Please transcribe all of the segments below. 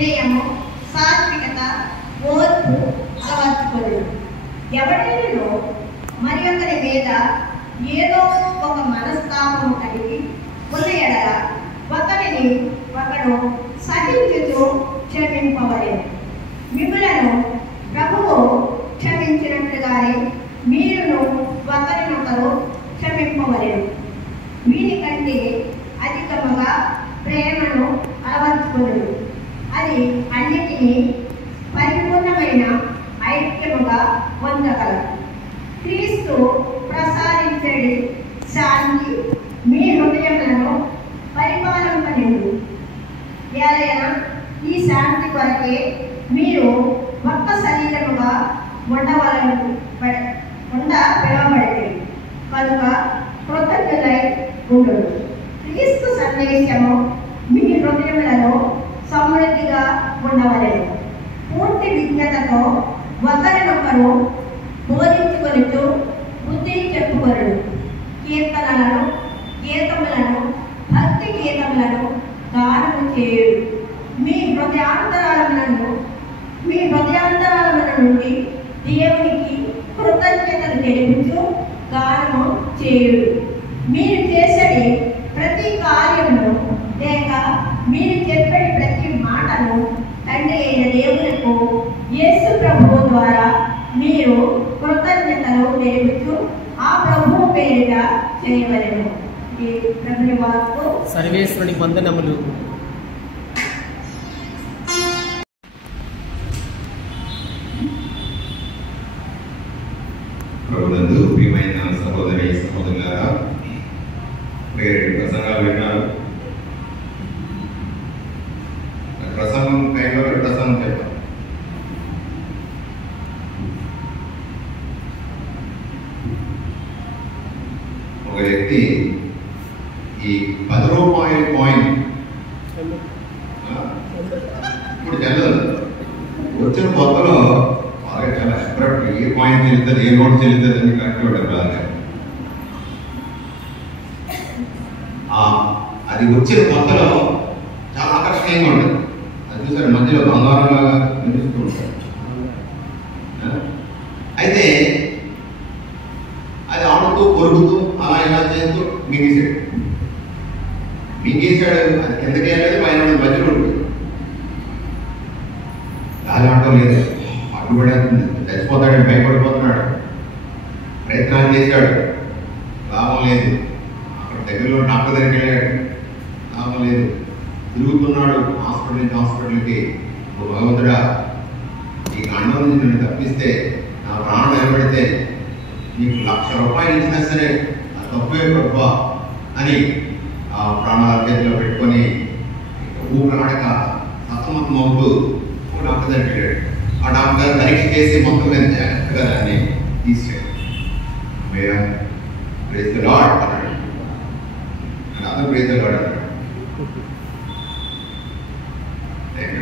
వినయము, సాత్వికత, ఓర్పు అలవర్చుకొనుడు. ఎవరిలో మరి ఒకరి మీద ఏదో ఒక మనస్తాపము కలిగి ఉన్న ఎడల ఒకరిని ఒకడు సహించుతూ క్షమింపవలెను. మిమ్ములను ప్రభువు క్షమించినట్లుగానే మీరును ఒకరినొకరు క్షమింపవలెను. వీనికంటే అధికముగా ప్రేమను అలవర్చుకొనుడు. అది అన్నిటినీ పరిపూర్ణమైన ఐక్యముగా పొందగలరు. క్రీస్తు ప్రసాదించడి శాంతి మీ హృదయములను పరిపాలింపనిండు. ఏలైనా ఈ శాంతి కొరకే మీరు ఒక్క శరీరముగా పిలవబడింది కనుక కృతజ్ఞులై ఉండుడు. క్రీస్తు సందేశము మీ హృదయములలో సమృద్ధిగా ఉండవలెను. పూర్తి విజ్ఞతతో ఒకరినొకరు బోధించుకొనుచు బుద్ధిని చెప్పుకొనుడు. కీర్తనలను, గీతములను, భక్తి గీతములను గానము చేయుడు. మీ హృదయాంతరాలముల నుండి దేవునికి కృతజ్ఞతలు తెలుపుతూ గానము చేయుడు. మీరు చేసే ప్రతి కార్యమును లేక మీరు చెప్పే ప్రతి మాటను తండ్రి అయిన దేవులకు యేసు ప్రభువు ద్వారా మీరు కృతజ్ఞతలు తెలుపుతూ ఆ ప్రభువు పేరిట చేయవలెను. ఈ ప్రభుని వాక్కు. సర్వేశ్వరుని వందనములు. ప్రభునందు ప్రియమైన సహోదరి సహోదరులారా, వేరే ప్రసంగాలు విన్నారు. ప్రసంగం టైంలో ప్రసంగం చెప్పారు. ఒక వ్యక్తి ఈ 10 రూపాయల కాయిన్ ఇప్పుడు చెల్లదు. వచ్చిన కొత్తలో బాగా చాలా అబ్రప్ట్, ఏ కాయిన్ చెల్లుతుంది, ఏ నోట్ చెల్లుతుంది అని కరెక్ట్ బాగా. అది వచ్చిన కొత్తలో చాలా ఆకర్షణీయంగా ఉంటుంది. అది చూసారు, మధ్యలో బంగారంలాగా నిలుస్తూ ఉంటారు. అయితే అది ఆడుతూ కొరుకుతూ అలా ఇలా చేస్తూ మింగేశాడు. అది కిందకి వెళ్ళలేదు, పైన మధ్యలో ఉంటుంది. గాలి ఆడటం లేదు, అడ్డుపడేస్తుంది, చచ్చిపోతాడని భయపడిపోతున్నాడు. ప్రయత్నాలు చేశాడు, లాభం లేదు. అక్కడ దగ్గరలో డాక్టర్ దగ్గరికి వెళ్ళాడు, లాభం లేదు. తిరుగుతున్నాడు హాస్పిటల్ నుంచి హాస్పిటల్కి. భగవంతుడా, ఈ గండం నుంచి నన్ను తప్పిస్తే, నా ప్రాణం నిలబడితే నీకు 1,00,000 రూపాయలు ఇచ్చినా సరే అది తప్పే ప్రభా అని ఆ ప్రాణాల చేతిలో పెట్టుకొని ఊపిరాడక సతమతం అవుతూ డాక్టర్ దగ్గరికి వెళ్ళాడు. ఆ డాక్టర్ గారు పరీక్ష చేసి మొత్తం మీద జాగ్రత్తగా దాన్ని తీసాడు. ప్రైజ్ ది లార్డ్ అన్నాడు. అందరూ ప్రైజ్ ది లార్డ్ అన్నాడు.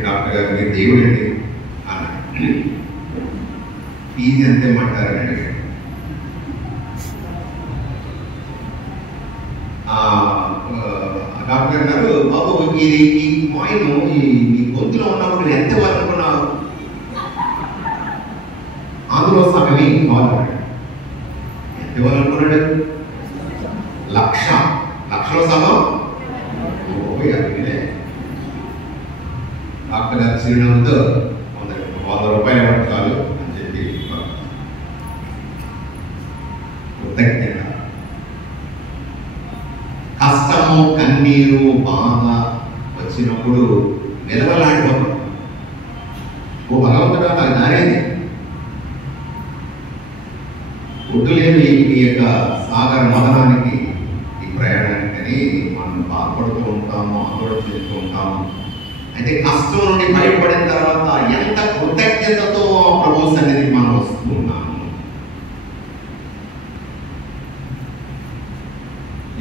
డాక్టర్ గారు, మీరు దేవుడు అండి అన్నాడు. ఫీజు ఎంత ఇమ్మంటారని అడిగాడు. డాక్టర్ గారు, బాబు ఇది ఈ కాయిన్ ఈ గొంతులో ఉన్నప్పుడు నేను ఎంత అనుకున్నావు? అందులో సగమే కావాలన్నాడు. ఎంత అనుకున్నాడు? 1,00,000. 1,00,000లో సగం డాక్టర్ గారు చిరునవ్వుతో 100 రూపాయలు ఇవ్వడం చాలు అని చెప్పి కృతజ్ఞత. కష్టము, కన్నీరు, బాధ వచ్చినప్పుడు నిలవలాంటి ఓ భగవంతుడా నాకు దారేది ఒడ్డు లేదు ఈ యొక్క సాగర మదనానికి, ఈ ప్రయాణానికి మనం బాధపడుతూ ఉంటాము, ఆందోళన చేస్తూ ఉంటాము. అయితే కష్టం నుండి బయటపడిన తర్వాత ఎంత కృతజ్ఞతతో ప్రభు సన్నిధికి మనం వస్తూ ఉన్నాము.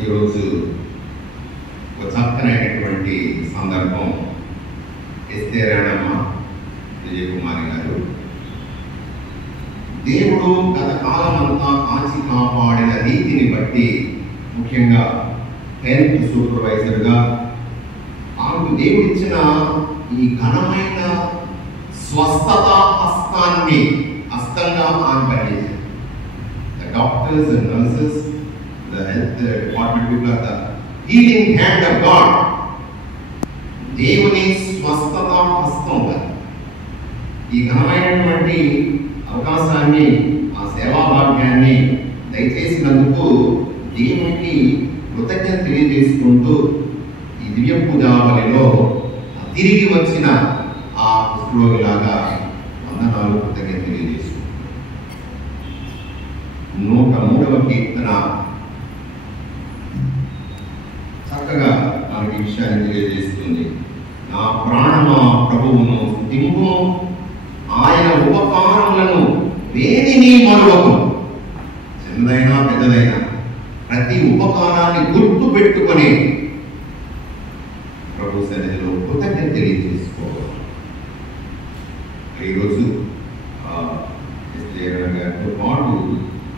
ఈరోజు ఒక చక్కనైనటువంటి సందర్భం. ఎస్తేరాణమ్మ విజయకుమారి గారు, దేవుడు గత కాలం అంతా కాచి కాపాడిన రీతిని బట్టి, ముఖ్యంగా హెల్త్ సూపర్వైజర్గా ఆమెకు దేవుడిచ్చిన ఈ ఘనమైన స్వస్థత హస్తంగా ఆమె పనిచేశారు. The doctors and nurses, the health department people are the healing hand of God. దేవుని స్వస్థత హస్తం. ఈ ఘనమైనటువంటి అవకాశాన్ని, ఆ సేవా భాగ్యాన్ని దయచేసినందుకు దేవునికి కృతజ్ఞత తెలియజేసుకుంటూ ఈ దివ్య పూజావళిలో తిరిగి వచ్చిన ఆ కుష్ఠరోగిలాగా వందనాలు కృతజ్ఞత తెలియజేసుకుంటాం. 103వ కీర్తన చక్కగా మనకి విషయాన్ని తెలియజేస్తుంది. నా ప్రాణమా ప్రభువును స్తుతింపు, ఆయన ఉపకారములను వేదిని మరువకు. చిన్నదైనా పెద్దదైనా ప్రతి ఉపకారాన్ని గుర్తు పెట్టుకొని ప్రభు సన్నిధిలో కృతజ్ఞత తెలియజేసుకోవాలి. ఈరోజు గారితో పాటు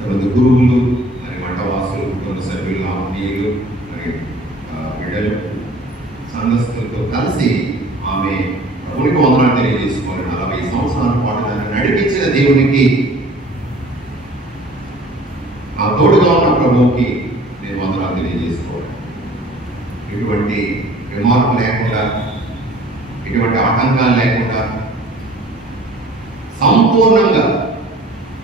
కొంత గురువులు, మరి మఠవాసులు, కుటుంబ సభ్యులు, ఆత్మీయులు, మరి బిడ్డలు, సంఘస్థులతో కలిసి ఆమె ప్రభునికి వందనాలు తెలియజేసుకోవాలి. 40 సంవత్సరాల పాటు దాన్ని నడిపించిన దేవునికి, ఆ తోడుగా ఉన్న ప్రభువుకి నేను వందనాలు తెలియజేసుకోవాలి. ఇటువంటి రిమార్క్ లేకుండా, ఇటువంటి ఆటంకాలు లేకుండా సంపూర్ణంగా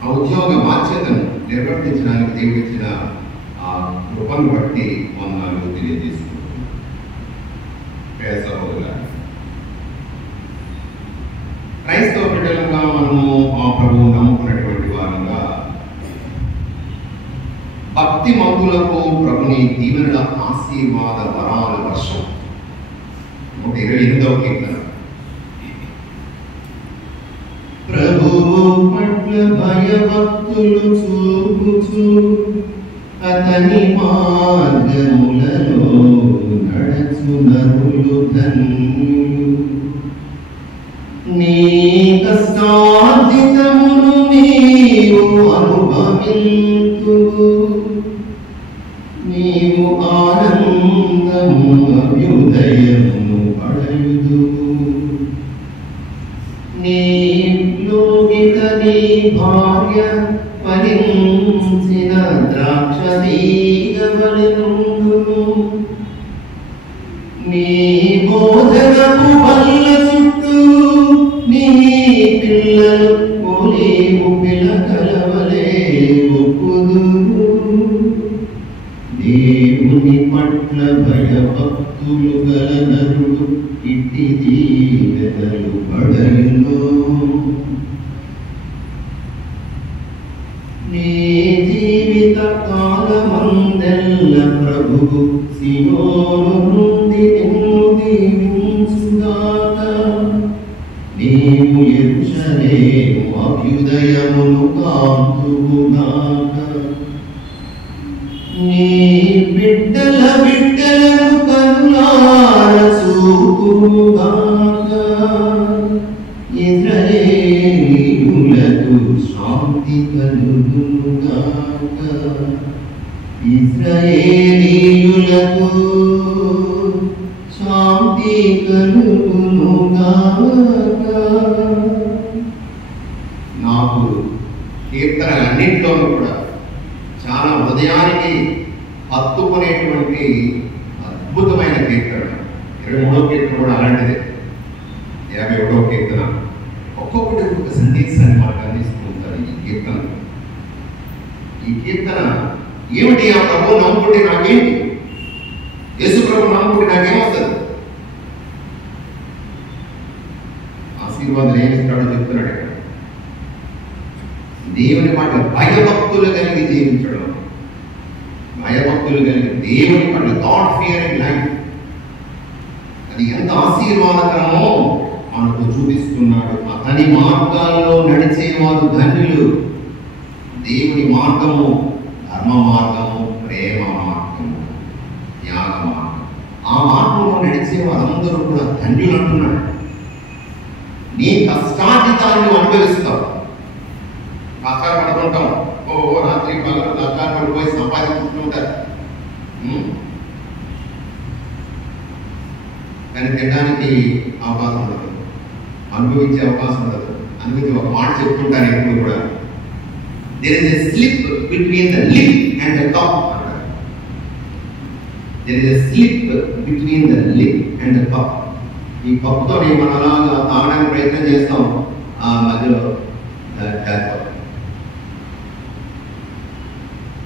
ఆ ఉద్యోగ బాధ్యతను నిర్వర్తించడానికి దేవుడిచ్చిన ఆ కృపను బట్టి వందనాలు తెలియజేసుకుంటున్నాను. క్రైస్తవ బిడ్డలుగా మనము ఆ ప్రభువు నమ్ముకున్నటువంటి వారంగా భక్తి మంతులకు ప్రభుని దీవెనల ఆశీర్వాద వరాల వర్షం. 128వ కీర్తన. ప్రభువు పట్ల భయభక్తులు చూపుచు అతని మార్గములలో నడచు నరులు ధన్యులు. నీ కష్టార్జితమును నీవు అనుభవింతువు, నీవు ఆనందము అభ్యుదయమును పడయుదువు. నీ లోగిత నీ భార్య ఫలించిన ద్రాక్షతీగ వలెనుండును. నీ బోధనపు వల్ల చుట్టూ నీ పిల్లలు ఒలీవు పిలకల వలె ఒప్పుదురు. దేవుని పట్ల భయభక్తులు గల నరుడు ఇట్టి దీవెనలు పడయును. నీ జీవిత కాలమందెల్ల ప్రభువు సియోను నుండి నిన్ను దీవించుగాక. నీవు యెరూషలేము అభ్యుదయమును కాంతువుగాక. నీ బిడ్డల బిడ్డలను కరుణార చూపుగాక. ఇశ్రాయేలీయులకు శాంతి కలుగునుగాక. ఇశ్రాయేలీయులకు శాంతి కలుగునుగాక. నాకు కీర్తనలన్నింటిలోనూ కూడా చాలా హృదయానికి హత్తుకునేటువంటి అద్భుతమైన కీర్తన. 23వ కీర్తన కూడా అలాంటిదే. 51వ కీర్తన. ఒక్కొక్కటి ఒక సందేశాన్ని మనకు అందిస్తూ ఉంటారు ఈ కీర్తన. ఈ కీర్తన ఏమిటి? ఆ ప్రభు నమ్ముకుంటే నాకేంటి? యేసు ప్రభు నమ్ముకుంటే నాకేమొస్తుంది? ఆశీర్వాదం ఏమిస్తాడో చెప్తున్నాడు ఇక్కడ. దేవుని పట్ల భయభక్తులు కలిగి జీవించడం, భయభక్తులు కలిగి దేవుని పట్ల గాడ్ ఫియరింగ్ లైఫ్, అది ఎంత ఆశీర్వాదకరమో మనకు చూపిస్తున్నాడు. అతని మార్గాల్లో నడిచేవారు ధన్యులు. దేవుని మార్గము ధర్మ మార్గము, ప్రేమ మార్గము, త్యాగ మార్గం. ఆ మార్గంలో నడిచే వారందరూ కూడా ధన్యులు అంటున్నాడు. నీ కష్టార్జితాన్ని అనుభవిస్తావు. కష్టాలు పడుతుంటాం, రాత్రి పగలు కష్టాలు పడిపోయి సంపాదించుకుంటూ ఉంటారు. కానీ తినడానికి అవకాశం ఉండదు, అనుభవించే అవకాశం ఉండదు. అందుకే ఒక మాట చెప్తుంటాను ఎప్పుడు కూడా, there is a slip between the lip and the cup. There is a slip between the lip and the cup. ఈ కప్తో మనం అలాగా తాగడానికి ప్రయత్నం చేస్తాం, ఆ మధ్యలో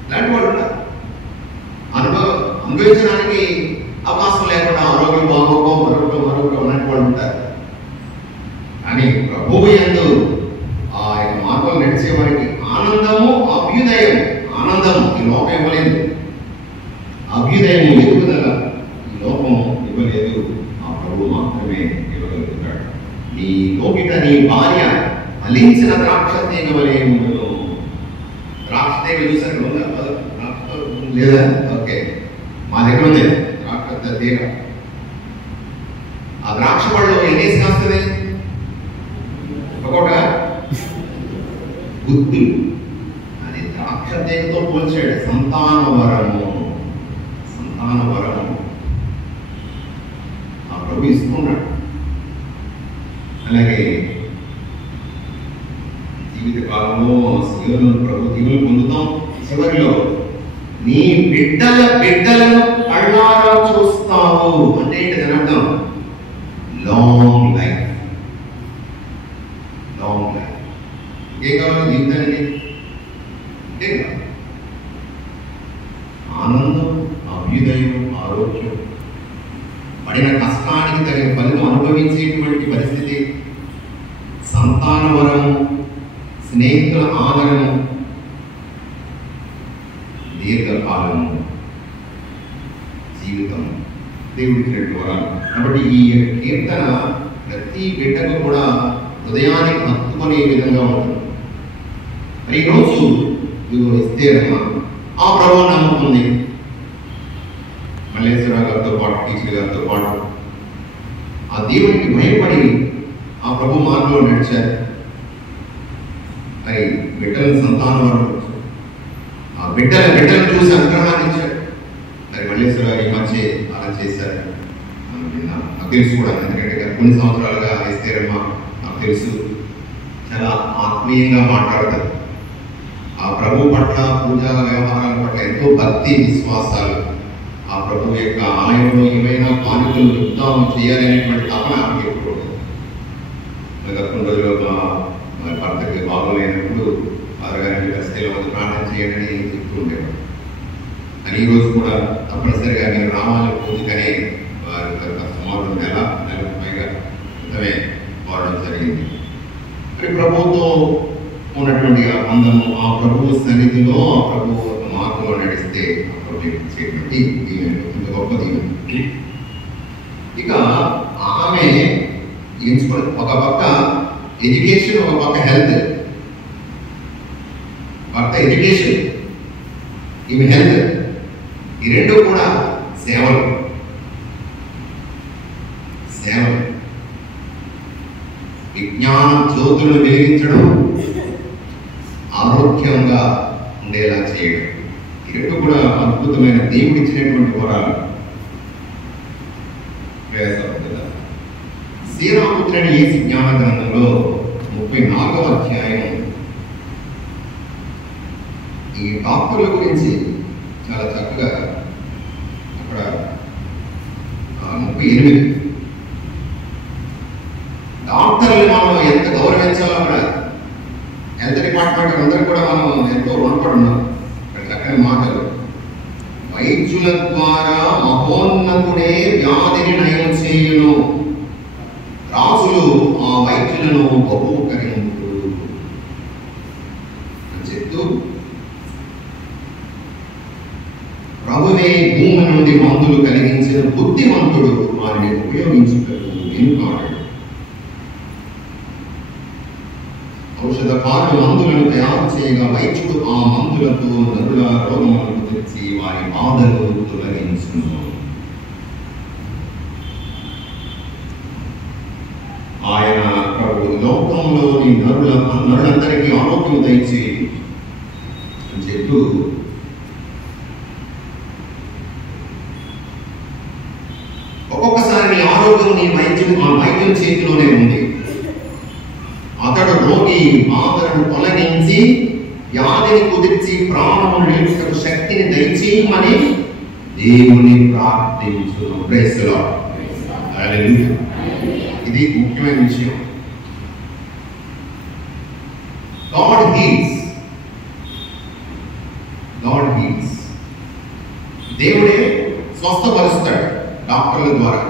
ఇలాంటి వాళ్ళు ఉంటారు. అనుభవించడానికి అవకాశం లేకుండా ఆరోగ్యం బాగోకో మరొక ఉన్నట్టు వాళ్ళు ఉంటారు. కానీ ప్రభువు యందు ఆ యొక్క మార్గంలో నడిచే వారికి ఆనందము, అభ్యుదయం. ఆనందము ఈ లోకం ఇవ్వలేదు, అభ్యుదయము ఎదుగుదల ఈ లోకం ఇవ్వలేదు, ఆ ప్రభువు మాత్రమే ఇవ్వగలుగుతాడు. నీ లోకిట నీ భార్య ఫలించిన ద్రాక్ష తీగ వలె ఉండును. ద్రాక్ష తీగ చూసారు ఉందా? లేదా? ఓకే, మా దగ్గర ఉంది ద్రాక్ష తీగ. ఆ ద్రాక్ష పళ్ళు ఎన్నేసి కాస్తుంది? ఒకట గుద్దు. అది ద్రాక్ష తీగతో పోల్చాడు. సంతాన వరము, సంతాన వరము ఆ ప్రభు ఇస్తున్నాడు. అలాగే జీవిత కాలంలో సీయోను ప్రభు దీవులు పొందుతాం. చివరిలో నీ బిడ్డలను కళ్ళారా చూస్తావు అంటే ఏంటి అర్థం? Long life. లాంగ్ లైఫ్ ఏం కావాలి జీవితానికి? ఆనందం, అభ్యుదయం, ఆరోగ్యం, పడిన కష్టానికి తగిన ఫలితం అనుభవించేటువంటి పరిస్థితి, సంతాన వరము, స్నేహితుల ఆదరణ, దీర్ఘకాలము, జీవితం దేవుడికి రెండు వరాలు. కాబట్టి ఈ కీర్తన ప్రతి బిడ్డకు కూడా హృదయానికి హత్తుకునే విధంగా ఉంటుంది. మరి ఈరోజు ఇస్తేరమ్మ ఆ ప్రభు నమ్ముకుంది. మల్లేశ్వరరావు గారితో పాటు, టీచర్ గారితో పాటు ఆ దేవునికి భయపడి ఆ ప్రభు మార్గంలో నడిచారు. మరి బిడ్డలను సంతానం వరకు ఆ బిడ్డలను చూసి అనుగ్రహాన్ని ఇచ్చారు. మరి మల్లేశ్వరరావు గారు ఈ మధ్య అలా చేశారు. నాకు తెలుసు కూడా, ఎందుకంటే కొన్ని సంవత్సరాలుగా ఇస్తేరమ్మ నాకు తెలుసు, చాలా ఆత్మీయంగా మాట్లాడతారు. ఆ ప్రభు పట్ల, పూజా వ్యవహారాల పట్ల ఎంతో భక్తి, విశ్వాసాలు. ఆ ప్రభు యొక్క ఆలయంలో ఏమైనా కానుకలు యుద్ధాలు చేయాలనేటువంటి తపన ఆమెకి ఎప్పుడు గత కొన్ని రోజులు మా భర్తకి బాగోలేనప్పుడు వారిగారికి బస్తీలో ప్రార్థన చేయండి అని చెప్తూ ఉండేవాడు. అని ఈరోజు కూడా తప్పనిసరిగా మీరు రామాలు పూజకనే వారి సుమారు నెలకు పైగా క్రితమే వాడడం జరిగింది. మరి ప్రభువుతో ఉన్నటువంటి ఆ బంధము, ఆ ప్రభువు సన్నిధిలో ఆ ప్రభువు మార్గంలో నడిస్తే ఆ ప్రభు ఇచ్చేటువంటి దీవెన, ఇంత గొప్ప దీవెన. ఇక ఆమె ఎంచుకుని ఒక పక్క ఎడ్యుకేషన్, ఒక పక్క హెల్త్. భర్త ఎడ్యుకేషన్, ఈమె హెల్త్, ఈ రెండు కూడా సేవలు. విజ్ఞాన జ్యోతులను వెలిగించడం, ఆరోగ్యంగా ఉండేలా చేయడం, ఈ రెండు కూడా అద్భుతమైన దేవుడు ఇచ్చినటువంటి వరాలు. శ్రీరామపుత్రుని యేసు జ్ఞాన గ్రంథంలో 34వ అధ్యాయం ఈ డాక్టర్ల గురించి చాలా చక్కగా అక్కడ 38 డాక్టర్లు మనం ఎంత గౌరవించాలో అక్కడ హెల్త్ డిపార్ట్మెంట్ అందరూ కూడా మనం ఎంతో రుణపడి ఉన్నాం. ఇక్కడ చక్కని మాటలు, వైద్యుల ద్వారా మహోన్నతుడే వ్యాధిని నయం చేయును, రాజులు ఆ వైద్యులను బహూకరించుడు అని చెప్తూ, ప్రభువే భూమి నుండి మందులు కలిగించిన బుద్ధిమంతుడు వారిని ఉపయోగించుటకు వెనుకాడు. ఔషధకారులు మందులను తయారు చేయగా వైద్యుడు ఆ మందులతో నరుల రోగములను తెచ్చి వారి బాధలు తొలగించును. ఆయన ప్రభు లోకంలోని నరులందరికీ ఆరోగ్యం దయచి అని చెప్తూ ఒక్కొక్కసారి నీ ఆరోగ్యం వైద్యుల చేతిలోనే ఉంది. అతడు రోగి బాధలను తొలగించి వ్యాధిని కుదిర్చి ప్రాణమును నిలుపుటకు శక్తిని దయచేయమని దేవుని ప్రార్థించును. Praise the lord. హల్లెలూయా. ఇది ముఖ్యమైన విషయం. God heals. God heals. దేవుడే స్వస్థపరుస్తాడు డాక్టర్ల ద్వారా.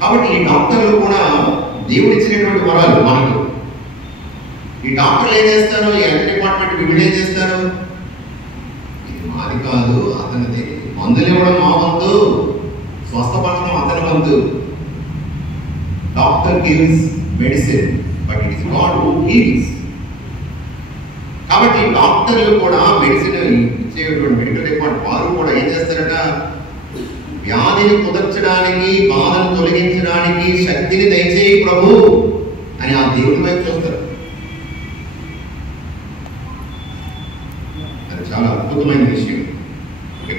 కాబట్టి ఈ డాక్టర్లు కూడా దేవుడిచ్చినటువంటి వరాలు మనకు. ఈ డాక్టర్లు ఏం చేస్తారు? ఈ హెల్త్ డిపార్ట్మెంట్ వీళ్ళు ఏం చేస్తారు? ఇది మాది కాదు, అతనిది. మందులు ఇవ్వడం మా వంతు, స్వస్థపడడం అతని వంతు. Doctor gives medicine, but it is God who heels. కాబట్టి డాక్టర్లు కూడా మెడిసిన్ ఇచ్చేటువంటి మెడికల్ డిపార్ట్మెంట్ వారు కూడా ఏం చేస్తారట? వ్యాధిని కుదర్చడానికి, బాధను తొలగించడానికి శక్తిని దయచేయి ప్రభు అని ఆ దేవుని వైపు చూస్తారు. అది చాలా అద్భుతమైన విషయం.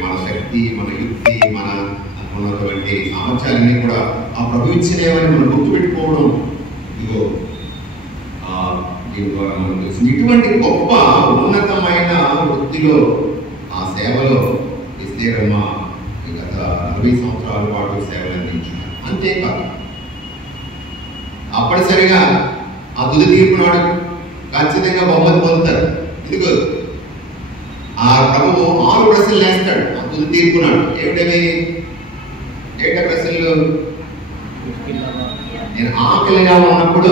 మన శక్తి, మన యుక్తి, మన ఉన్నటువంటి సామర్థ్యాలన్నీ కూడా ఆ ప్రభు ఇచ్చినవని మనం గుర్తుపెట్టుకోవడం ఇదిగో దీని ద్వారా మనం తెలుస్తుంది. ఇటువంటి గొప్ప ఉన్నతమైన వృత్తిలో, ఆ సేవలో ఇస్తేరమ్మ గత 40 సంవత్సరాల పాటు సేవలు అందించున్నారు. అంతేకాదు అప్పటిసరిగా ఆ తుది తీర్పు నాడు ఖచ్చితంగా బహుమతి పొందుతారు. ఇదిగో ఆ ప్రభువు 6 ప్రశ్నలు వేస్తాడు ఆ తుది తీర్పు నాడు. ఏమిటవి? ప్రశ్నలు? నేను ఆకలిగా ఉన్నప్పుడు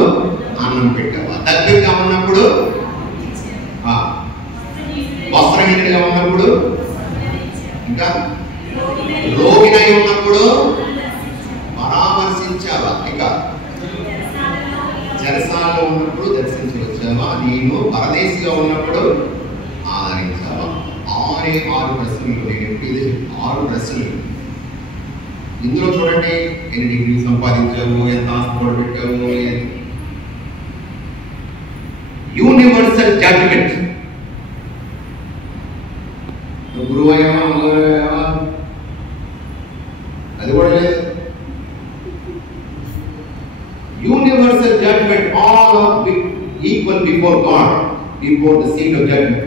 అన్నం పెట్టావా? దగ్గరగా ఉన్నప్పుడు, వస్త్రహీనుడిగా ఉన్నప్పుడు, ఇంకా రోగినై ఉన్నప్పుడు పరామర్శించావా? ఇక చెరసాలలో ఉన్నప్పుడు దర్శించవచ్చావా? నేను పరదేశిగా ఉన్నప్పుడు ఆదరించావా? 6 ప్రశ్నలు. నేను ఎప్పుడు 6 ప్రశ్నలు. ఇందులో చూడండి, ఎన్ని డిగ్రీలు సంపాదించావు, ఎంత ఆస్తి పెట్టావు, యూనివర్సల్ జడ్జ్మెంట్. గురువు అయ్యావా, అయ్యావా, అది కూడా లేదు. Universal judgment, all are equal before God, before the seat of judgment.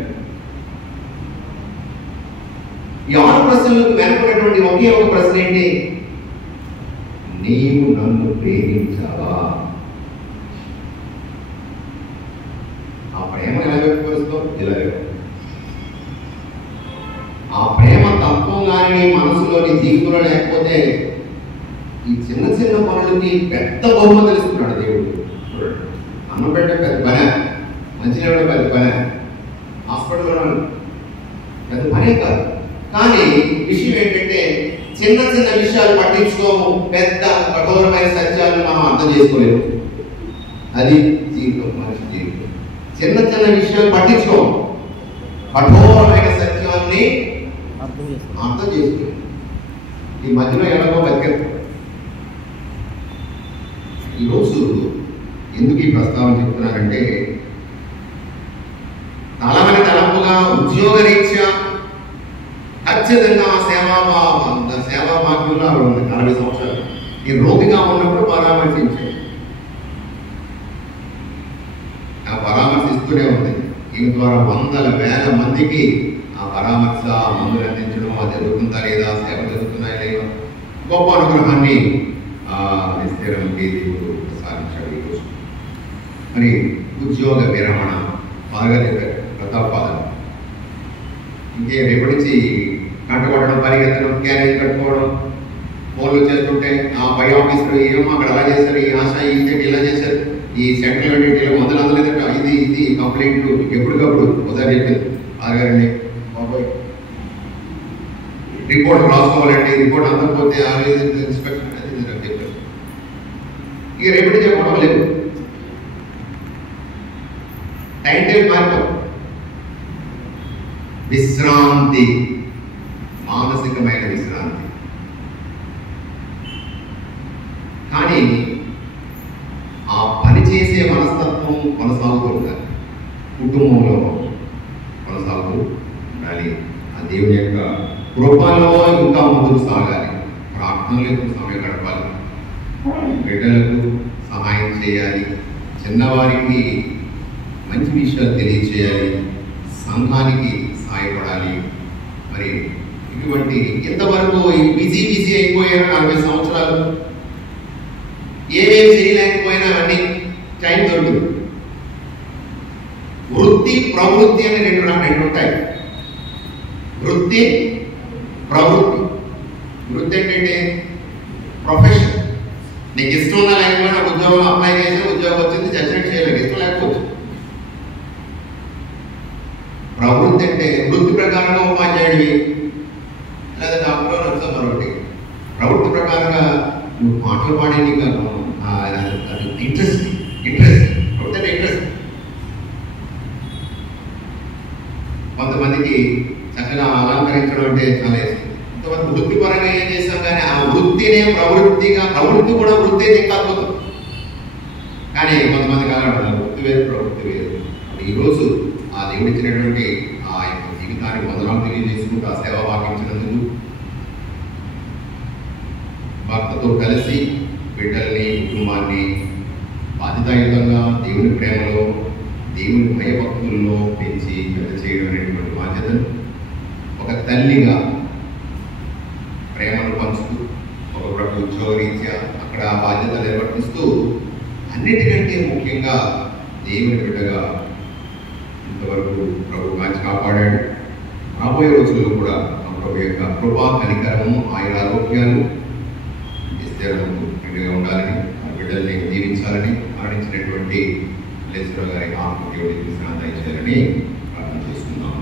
ఈ 6 ప్రశ్నలకు వెనకబడినటువంటి ఒకే ఒక ప్రశ్న ఏంటి? నీవు నన్ను ప్రేమించావా? ఆ ప్రేమను ఎలా వ్యక్తపరుస్తావు? ఇలా ఆ ప్రేమ తత్వం కానీ మనసులోని జీవితంలో లేకపోతే ఈ చిన్న చిన్న పనులకి పెద్ద బహుమతులు ఇస్తున్నాడు దేవుడు. చూడండి, అన్నం పెట్టే పెద్ద పనే, మంచినీళ్ళ పెద్ద పనే, హాస్పిటల్లో పెద్ద పనే కాదు. కానీ విషయం ఏంటంటే చిన్న చిన్న విషయాలు పట్టించుకోము, పెద్ద కఠోరమైన సత్యాలను మనం అర్థం చేసుకోలేము. అది జీవితం, మనిషి జీవితం. చిన్న చిన్న విషయాలు పట్టించుకోము, కఠోరమైన సత్యాన్ని అర్థం చేసుకోలేము. ఈ మధ్యలో ఎలాగో బతికేస్తాం. ఈరోజు ఎందుకు ఈ ప్రస్తావన చెప్తున్నానంటే, తలమని తలపుగా ఉద్యోగ రీత్యా ఖచ్చితంగా సేవా భాగ్యంలో 40 సంవత్సరాలు ఈ రోగిగా ఉన్నప్పుడు పరామర్శించాడు. ఆ పరామర్శిస్తూనే ఉంది. ఈ ద్వారా వందల వేల మందికి ఆ పరామర్శ, మందులు అందించడం జరుగుతుందా లేదా, సేవ జరుగుతున్నాయా లేదా, గొప్ప అనుగ్రహాన్ని విస్తీర్ణంకి దేవుడు ప్రసాదించాడు. ఈరోజు మరి ఉద్యోగ విరమణ బాగా చెప్పారు ప్రతాపాదం. ఇంకే రేపటి నుంచి కంట కొట్టడం, పరిగెత్తడం, క్యారేజ్ కట్టుకోవడం, ఫోన్లు చేస్తుంటే ఆ పై ఆఫీసులో ఏమో అక్కడ అలా చేశారు, ఈ ఆశ ఇది ఇలా చేశారు, ఈ సెంట్రల్ యూనిటీలో మొదలు అందలేదంటే ఇది కంప్లైంట్లు ఎప్పటికప్పుడు ఒకసారి చెప్పారు. ఆగారండి బాబోయ్, రిపోర్ట్ రాసుకోవాలండి, రిపోర్ట్ అందకపోతే ఇన్స్పెక్షన్ అది చెప్పారు. ఇక రేపటి చెప్పడం లేదు, టైం టేబుల్ మార్పు. విశ్రాంతి, మానసికమైన విశ్రాంతి. కానీ ఆ పనిచేసే మనస్తత్వం కొనసాగుతూ ఉండాలి, కుటుంబంలో కొనసాగుతూ ఉండాలి. ఆ దేవుని యొక్క కృపలో ఇంకా ముందుకు సాగాలి, ప్రార్థనలో ఎక్కువ సమయం గడపాలి. బిడ్డలకు సహాయం చేయాలి, చిన్నవారికి మంచి విషయాలు తెలియచేయాలి, సంఘానికి సహాయపడాలి. మరి ఇటువంటి ఇంతవరకు బిజీ అయిపోయారు 40 సంవత్సరాలు, ఏమేమి చేయలేకపోయినా అన్ని టైం దొరుకుతుంది. వృత్తి ప్రవృత్తి అని రెండు ఉంటాయి. వృత్తి ప్రవృత్తి. వృత్తి ఏంటంటే ప్రొఫెషన్. నీకు ఇష్టం ఉన్నా లేకపోయినా ఉద్యోగం అప్లై చేసి ఉద్యోగం వచ్చింది, జడ్జిమెంట్ చేయలేదు, ఇష్టం లేకపోవచ్చు. ప్రవృత్తి అంటే వృత్తి ప్రకారంగా ఉపాధ్యాయుడివి లేదా డాక్టర్ నచ్చ మరొకటి. ప్రవృత్తి ప్రకారంగా నువ్వు పాటలు పాడే నీకు ఇంట్రెస్ట్. ప్రవృత్తి అంటే ఇంట్రెస్ట్. కొంతమందికి చక్కగా అలంకరించడం అంటే చాలా ఇష్టం. కొంతమంది వృత్తిపరంగా ఏం చేస్తాం కానీ ఆ వృత్తినే ప్రవృత్తి కూడా వృత్తి ఇంకా అద్భుతం. కానీ కొంతమంది కాదు, వృత్తి వేరు ప్రవృత్తి వేరు. ఈరోజు ఆ దేవుడు ఇచ్చినటువంటి ఆ యొక్క జీవితాన్ని వందనాలు తెలియజేసుకుంటూ ఆ సేవ పాటించినందుకు భర్తతో కలిసి బిడ్డల్ని కుటుంబాన్ని బాధ్యతాయుతంగా దేవుని ప్రేమలో దేవుని భయభక్తుల్లో పెంచి పెద్ద చేయడం అనేటువంటి బాధ్యతను ఒక తల్లిగా ప్రేమను పంచుతూ ఒక ప్రభు ఉద్యోగరీత్యా అక్కడ ఆ బాధ్యత నిర్వర్తిస్తూ అన్నిటికంటే ముఖ్యంగా దేవుని బిడ్డగా ఇంతవరకు ప్రభు కాచి కాపాడాడు. రాబోయే రోజుల్లో కూడా ఆ ప్రభు యొక్క కృపా కనికరము ఆయన ఆరోగ్యాలు విస్తరణకు బిడ్డగా ఉండాలని ఆ బిడ్డల్ని దీవించాలని మరణించినటువంటి లేశ్వర గారి ఆత్మదేవుడి విశ్రాంతి ఇచ్చారని ప్రార్థన చేసుకున్నాము.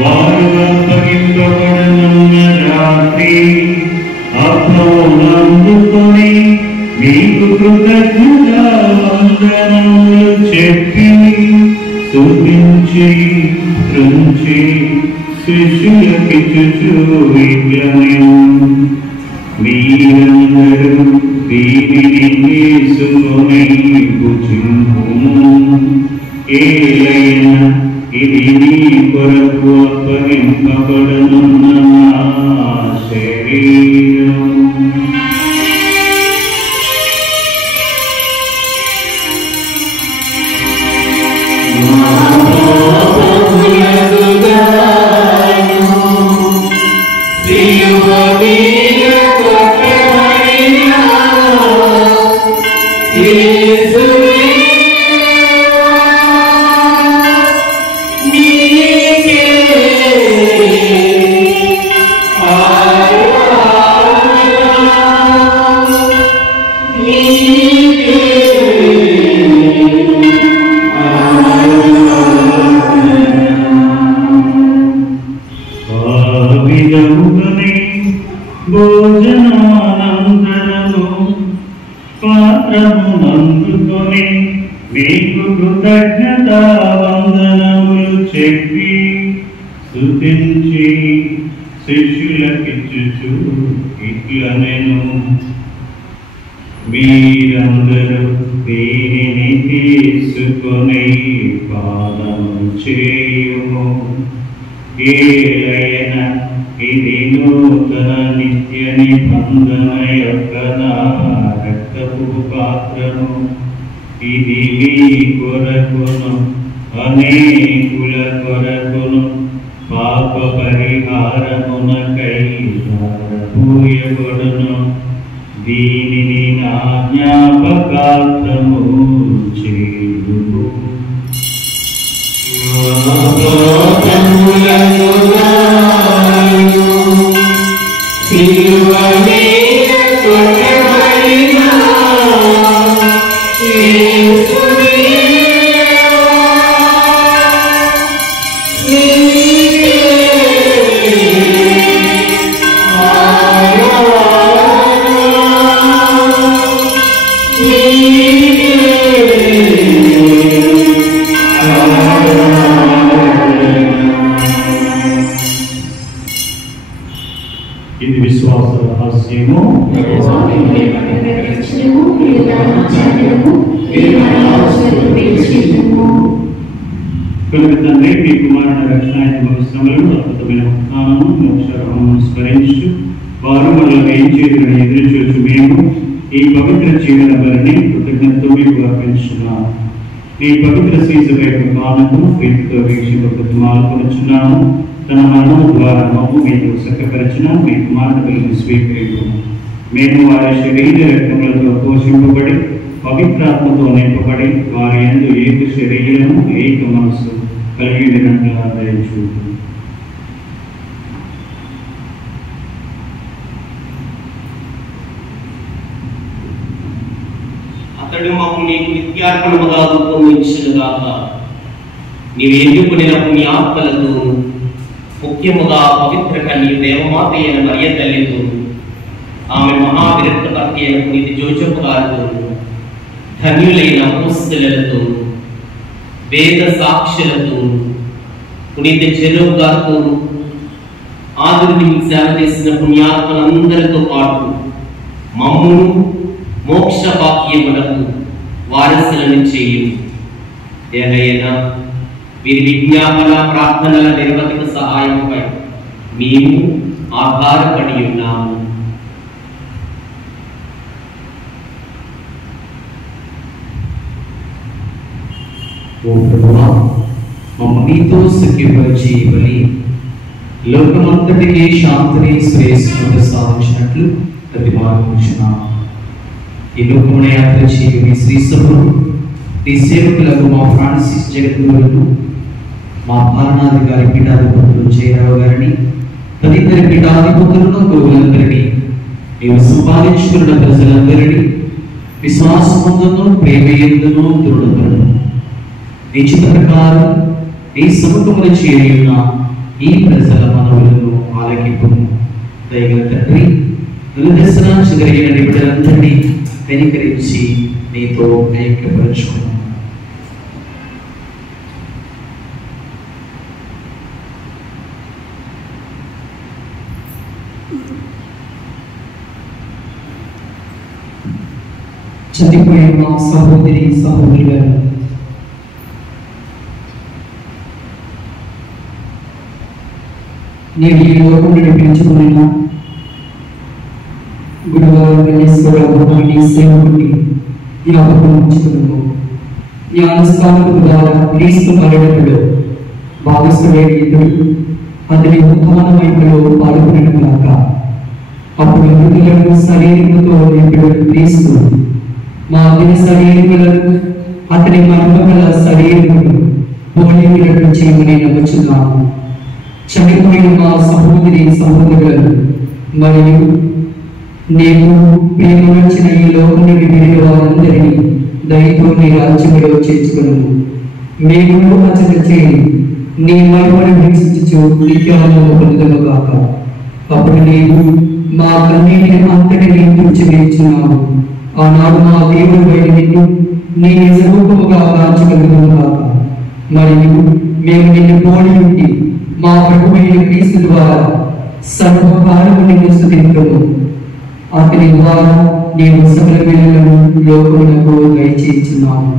వారు అప్పగింపబడనున్న రాత్రి అప్పుకొని మీకు కృతజ్ఞతా వందనములు చెప్పి స్తుతించి త్రుంచి శిష్యులకిచ్చుచు ఇట్లనెను, మీరందరూ దీనిని తీసుకొని భుజింపుము. ఏలైనా ఇది నీ కొరకు అప్పగింపబడనున్న నా శరీరం. భోజనానంతరము పాత్రమునందుకొని మీకు కృతజ్ఞతా వందనములు చెప్పి స్తుతించి శిష్యులకిచ్చుచు ఇట్లనెను, మీరందరూ దీనిని తీసుకొని పానము చేయుము. ఏలైనా ఇది నూతన నిత్య నిబంధన యొక్క నా రక్తపు పాత్రము. ఇది మీ కొరకును అనేకుల కొరకును పాప పరిహారమునకై ధారపోయబడును. దీనిని నా జ్ఞాపకార్థము చేయుము. ఇది విశ్వాస రహస్యము. Thank you. కనుక తండ్రి మీ కుమారుని రక్షణాత్మక శ్రమలను అద్భుతమైన ఉత్థానము మోక్షాలను స్మరించు వారు మనల్ని ఏం చేతులను ఎదురు చూచు మేము ఈ పవిత్ర జీవన బలిని కృతజ్ఞతతో మీకు అర్పించున్నాము. ఈ పవిత్ర సీజపై కానుకు ప్రీతితో వీక్షింపమాలు కొనుచున్నాము. తన మరణము ద్వారా మమ్ము మీకు సక్కపరిచిన మీ కుమారుని బలిని స్వీకరించు. మేము వారి శరీర రక్తములతో పోషింపబడి పవిత్రాత్మతో నింపబడి వారి యందు ఏక శరీరము ఏక మనస్సు కలిగి విధంగా దయచూ. అతడు మాకు నీకు నిత్యార్పణముగా రూపొందించుగాక. నీవు ఎన్నుకునే పుణ్యాత్మలతో ముఖ్యముగా పవిత్ర కన్య దేవమాత అయిన మరియ తల్లితో ఆమె మహావిరక్తభక్తి అయిన పునీత జోజప్ప గారితో ధన్యులైన అపోస్తలులతో వేద సాక్షులతో పునీత జెరోమ్ గారితో ఆదుర్ని సేవ చేసిన పుణ్యాత్మలందరితో పాటు మమ్మును మోక్ష భాగ్యములకు వారసులను చేయు. ఏదైనా వీరి విజ్ఞాపన ప్రార్థనల నిర్వహిత సహాయంపై మేము ఆధారపడి ఉన్నాము. ఓ ప్రభువా, మమ్మీతో సఖ్యపరిచి బలి లోకమంతటికి శాంతిని శ్రేష్ఠత సాధించినట్లు ప్రతిపాదించున్నాము. ఈ లోకమున యాత్ర చేయు మీ శ్రీ సభను నీ సేవకులకు మా ఫ్రాన్సిస్ జగద్గురువులకు మా పాలనాధికారి పీఠాధిపతులు జయరావు గారిని తదితర పీఠాధిపతులను గురువులందరినీ నీవు సంపాదించుకున్న ప్రజలందరినీ విశ్వాసముందును ప్రేమయందును దృఢపరను. నిశ్చిత ప్రకారం ఈ సముఖమును చేరి ఉన్న ఈ ప్రజల మనవులను ఆలకింపును. దయగల తండ్రి, నిలుదర్శన జరిగిన నిబిడలందరినీ వెనుకరించి నీతో ఐక్యపరచుకున్నాను. చనిపోయిన మా సహోదరి సహోదరులను నేను ఈ లోకం నడిపించుకున్న గురువారి సేవకుని జ్ఞాపకం ఉంచుకున్నాము. జ్ఞానస్థానకు ద్వారా క్రీస్తు మరణములో భాగస్వామ్యుడు అతని ఉత్థానమైపులో పాల్గొనడం కాక అప్పుడు మృతులను శరీరముతో నింపిన క్రీస్తు మా దిన శరీరములను అతని మరణగల శరీరమును పోలికలను చేయమని నమ్ముచున్నాము. చనిపోయిన మా సహోదరి సహోదరులను మరియు నేను ప్రేమ వచ్చిన ఈ లోకం నుండి విడిన వారందరినీ దయతో నీ రాజ్యంలో చేర్చుకున్నాము. మేము రచన చేయి నీ మహిమను వీక్షించు నిత్యాలను పొందుదము కాక. అప్పుడు నీవు మా కన్నీటిని అంతటినీ తుడిచివేస్తున్నావు. ఆనాడు మా దేవుడు బయట నిన్ను నీ నిజరూపముగా కాల్చగలుగును కాక. మరియు మేము నిన్ను పోలి ఉండి మా ప్రభువైన క్రీస్తు ద్వారా సర్వకాలము నిన్ను స్తుతింతుము. అతని ద్వారా నీవు సకల మేలులను లోకమునకు దయచేస్తున్నాము.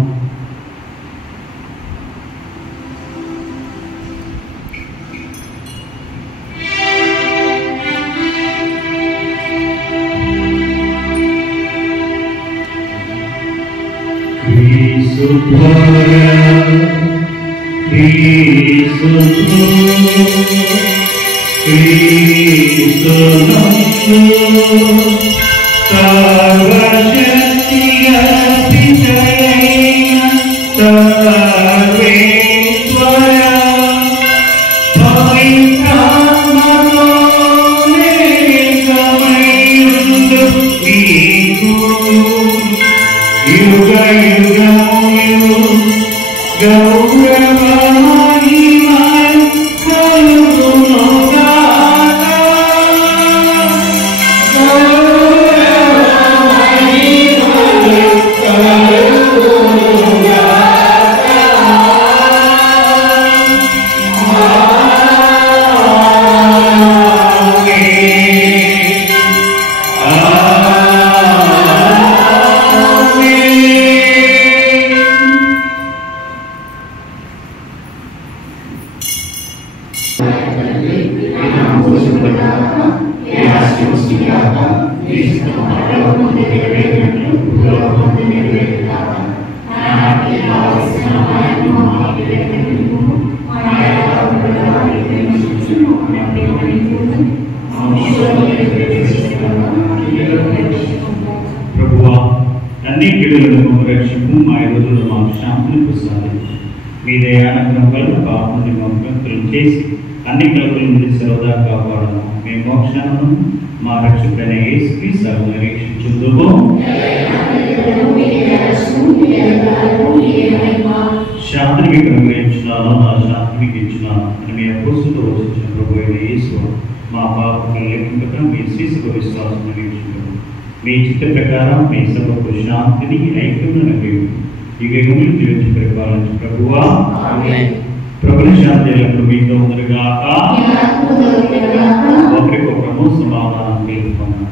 Go ప్రభువా, అన్ని కీడులను రక్షకు మా రోజులు మాకు శాంతిని ప్రసాదించు. మీ దయానుగ్రహం వల్ల పాపం ముక్తులు చేసి అన్ని కలుపుల నుండి సరదా కాపాడము. మీ మోక్షాలను మా రక్షకుడైన యేసుక్రీస్తు నిరీక్షించుదుము. శాంతిని మీకు అనుగ్రహించున్నాను, నా శాంతి మీకు ఇచ్చున్నాను అని మీ అపోస్తులతో వచ్చిన ప్రభు అయిన యేసు మా పాపములను లెక్కింపక మీ శ్రీసుక విశ్వాసం నిరీక్షించు. మీ చిత్త ప్రకారం మీ సభకు శాంతిని ఐక్యములను యుగములు జీవించి పరిపాలించు ప్రభువా. ప్రభుని శాంతి ఎల్లప్పుడు మీతో ఉందరుగాక. ఒకరికొకరము సమాధానం తెలుపుకున్నాం.